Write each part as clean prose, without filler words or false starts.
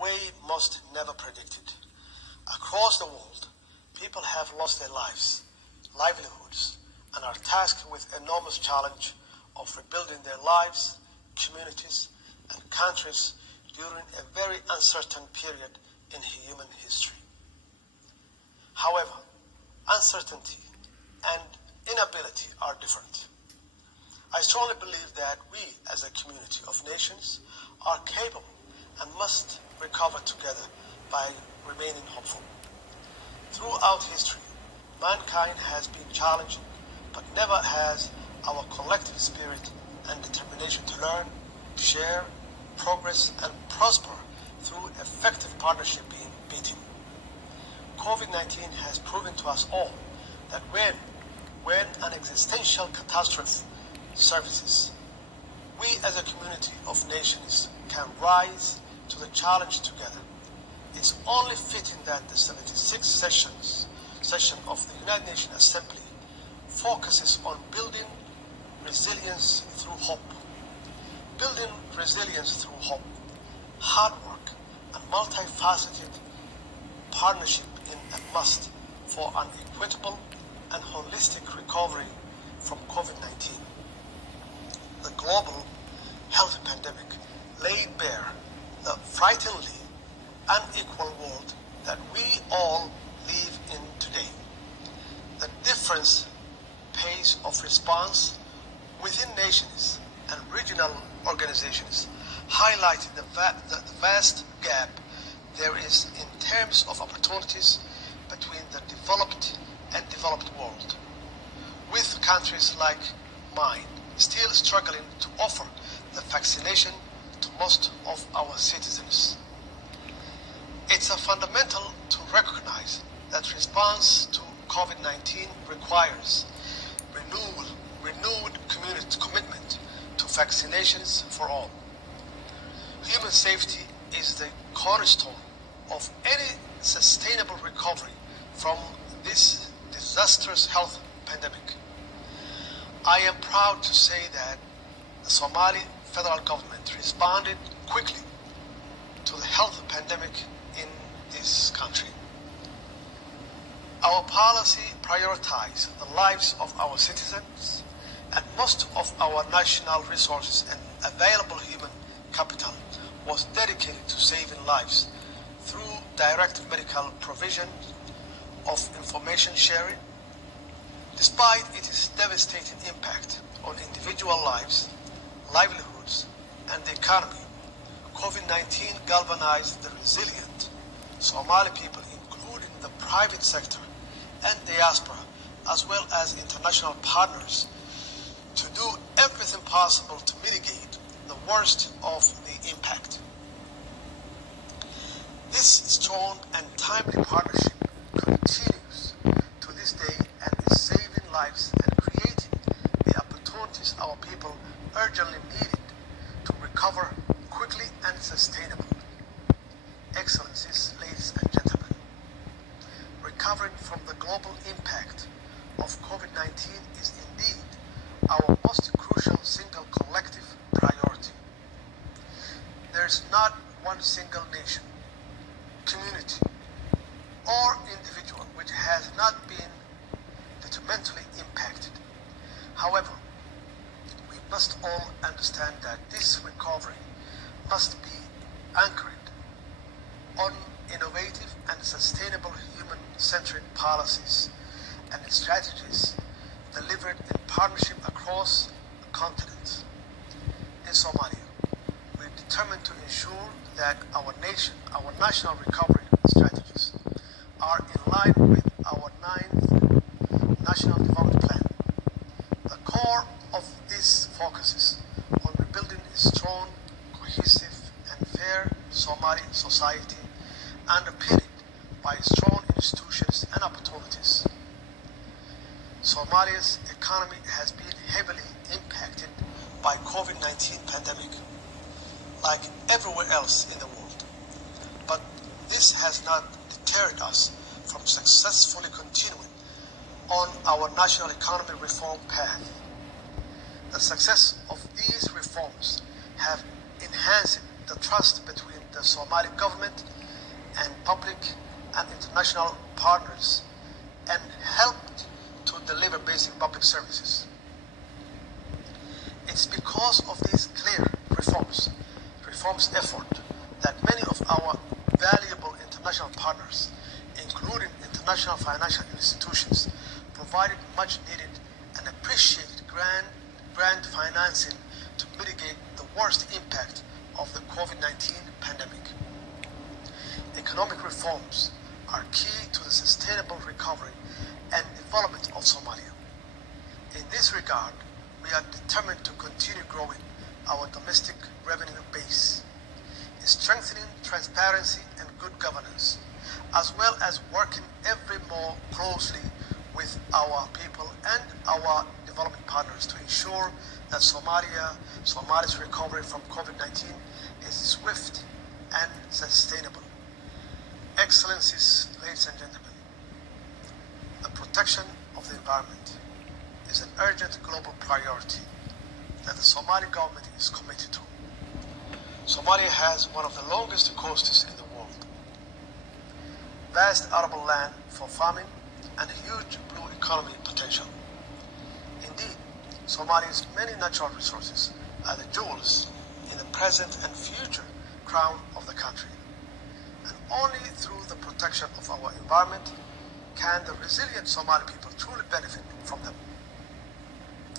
way most never predicted. Across the world, people have lost their lives, livelihoods, and are tasked with the enormous challenge of rebuilding their lives, communities, and countries during a very uncertain period in human history. However, uncertainty and inability are different. I strongly believe that we, as a community of nations, are capable and must recover together by remaining hopeful. Throughout history, mankind has been challenged, but never has our collective spirit and determination to learn, share, progress, and prosper through effective partnership being beaten. COVID-19 has proven to us all that when an existential catastrophe surfaces, we as a community of nations can rise to the challenge together. It's only fitting that the 76th session of the United Nations Assembly focuses on building resilience through hope. Building resilience through hope, hard work, and multifaceted partnership in a must for an equitable and holistic recovery from COVID-19. The global health pandemic laid bare the frighteningly unequal world that we all live in today. The different pace of response within nations and regional organizations highlighted the vast gap there is in terms of opportunities between the developed and developed world, with countries like mine still struggling to offer the vaccination to most of our citizens. It's fundamental to recognize that response to COVID-19 requires renewed community commitment to vaccinations for all. Human safety is the cornerstone of any sustainable recovery from this disastrous health pandemic. I am proud to say that the Somali federal government responded quickly to the health pandemic in this country. Our policy prioritizes the lives of our citizens, and most of our national resources and available human capital was dedicated to saving lives through direct medical provision of information sharing. Despite its devastating impact on individual lives, livelihoods, and the economy, COVID-19 galvanized the resilient Somali people, including the private sector and diaspora, as well as international partners, to do everything possible to mitigate the worst of the impact. This strong and timely partnership continues to this day and is saving lives and creating the opportunities our people urgently needed to recover quickly and sustainably. Excellencies, ladies and gentlemen, recovering from the global impact of COVID-19 is indeed our most crucial single collective priority. There is not one single nation, community, or individual which has not been detrimentally impacted. However, we must all understand that this recovery must be anchored on innovative and sustainable human-centered policies and strategies delivered in partnership across the continent. In Somalia, we are determined to ensure that our national recovery strategies are in line with our 9th National Development Plan. The core of this focuses on rebuilding a strong, cohesive, and fair Somali society underpinned by strong institutions and opportunities. Somalia's economy has been heavily impacted by COVID-19 pandemic, like everywhere else in the world. But this has not deterred us from successfully continuing on our national economy reform path. The success of these reforms have enhanced the trust between the Somali government and public and international partners and helped to deliver basic public services. It's because of these clear reforms effort, that many of our valuable international partners, including international financial institutions, provided much needed and appreciated grant financing to mitigate the worst impact of the COVID-19 pandemic. Economic reforms are key to the sustainable recovery and development of Somalia. In this regard, we are determined to continue growing our domestic revenue base, strengthening transparency and good governance, as well as working ever more closely with our people and our development partners to ensure that Somalia's recovery from COVID-19 is swift and sustainable. Excellencies, ladies and gentlemen, the protection of the environment is an urgent global priority that the Somali government is committed to. Somalia has one of the longest coasts in the world, vast arable land for farming, and huge blue economy potential. Indeed, Somalia's many natural resources are the jewels in the present and future crown of the country. And only through the protection of our environment can the resilient Somali people truly benefit from them.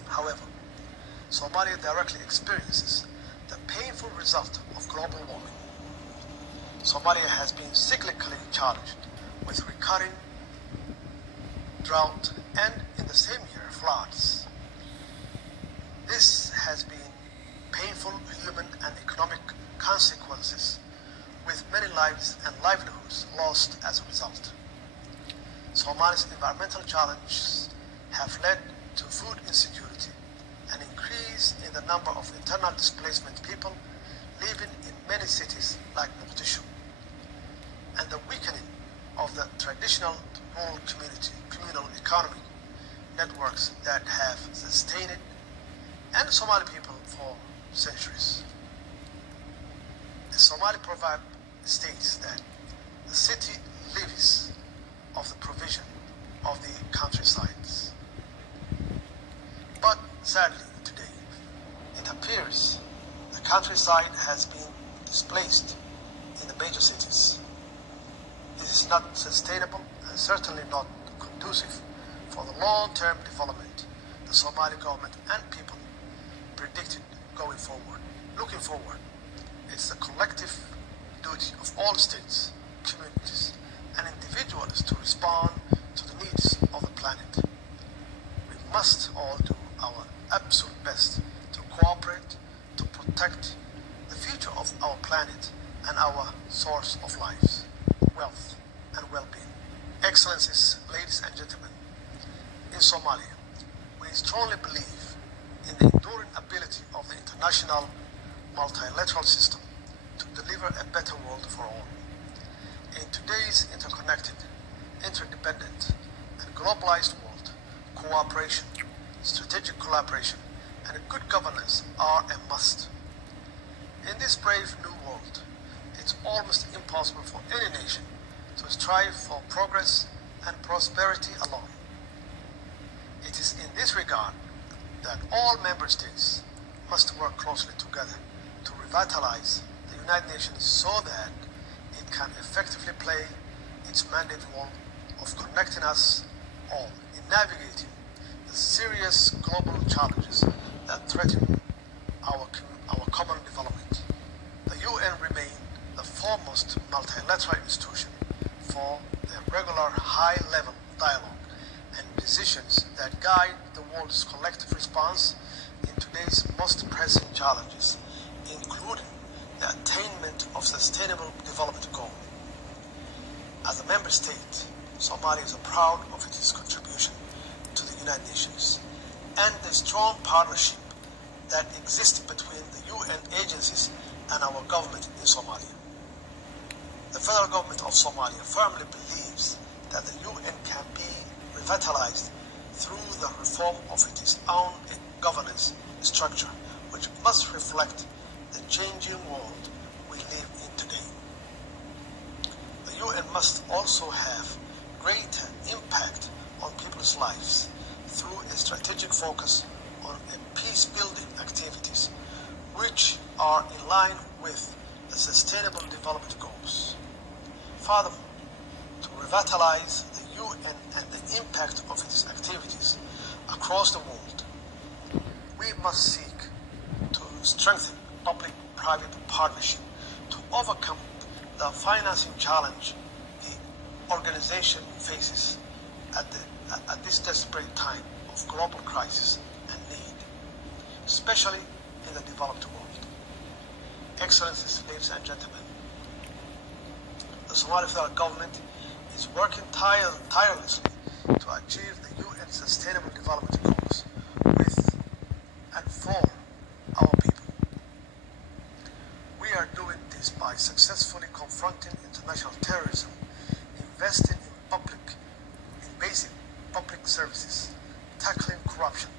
However, Somalia directly experiences the painful result of global warming. Somalia has been cyclically challenged with recurring drought and, in the same year, floods. This has been painful human and economic consequences, with many lives and livelihoods lost as a result. Somalia's environmental challenges have led to food insecurity, an increase in the number of internal displacement people living in many cities like Mogadishu, and the weakening of the traditional rural communal economy networks that have sustained and Somali people for centuries. The Somali proverb states that the city lives of the provision of the countrysides. But sadly, today, it appears the countryside has been displaced in the major cities. This is not sustainable and certainly not conducive for the long-term development the Somali government and people predicted going forward. Looking forward, it's the collective duty of all states, communities, and individuals to respond to the needs of the planet. We must all do our absolute best to cooperate to protect the future of our planet and our source of lives, wealth, and well-being. Excellencies, ladies and gentlemen, in Somalia, we strongly believe in the enduring ability of the international multilateral system to deliver a better world for all. In today's interconnected, interdependent, and globalized world, cooperation, strategic collaboration, and good governance are a must. In this brave new world, it's almost impossible for any nation to strive for progress and prosperity alone. It is in this regard that all member states must work closely together to revitalize the United Nations so that it can effectively play its mandate role of connecting us all in navigating the serious global challenges that threaten our common development. The UN remains the foremost multilateral institution for the regular high-level dialogue and decisions that guide the world's collective response in today's most pressing challenges, including the attainment of sustainable development goals. As a member state, Somalia is proud of its contribution to the United Nations and the strong partnership that exists between the UN agencies and our government in Somalia. The federal government of Somalia firmly believes that the UN can be revitalized through the reform of its own governance structure, which must reflect the changing world we live in today. must also have greater impact on people's lives through a strategic focus on peace-building activities which are in line with the Sustainable Development Goals. Furthermore, to revitalize the UN and the impact of its activities across the world, we must seek to strengthen public-private partnership to overcome the financing challenge the organization faces at this desperate time of global crisis and need, especially in the developed world. Excellencies, ladies and gentlemen, the Somali federal government is working tirelessly to achieve the UN Sustainable Development Goals with and for our people. We are doing this by successfully confronting international terrorism, investing in basic public services, tackling corruption,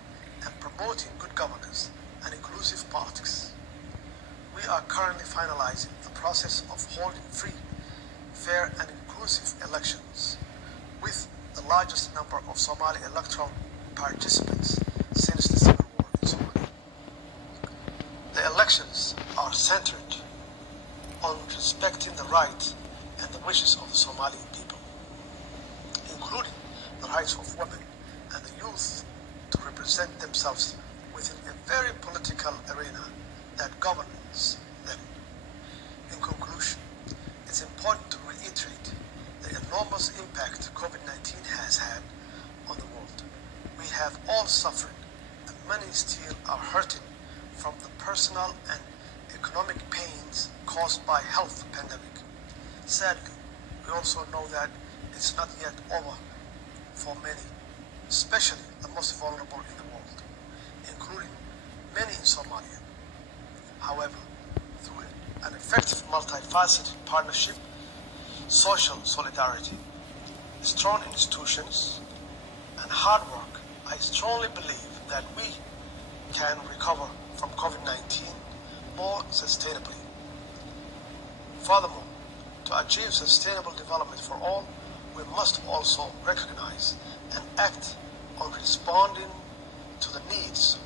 and promoting good governance and inclusive politics. We are currently finalizing the process of holding free, fair, and inclusive elections with the largest number of Somali electoral participants since the civil war in Somalia. The elections are centered on respecting the rights and the wishes of the Somali people, including the rights of women and the youth to represent themselves within a very political arena that governs them. In conclusion, it's important to reiterate the enormous impact COVID-19 has had on the world. We have all suffered, and many still are hurting from the personal and economic pains caused by health pandemic. Sadly, we also know that it's not yet over for many, especially the most vulnerable in the world, including many in Somalia. However, through an effective multifaceted partnership, social solidarity, strong institutions, and hard work, I strongly believe that we can recover from COVID-19 more sustainably. Furthermore, to achieve sustainable development for all, we must also recognize and act on responding to the needs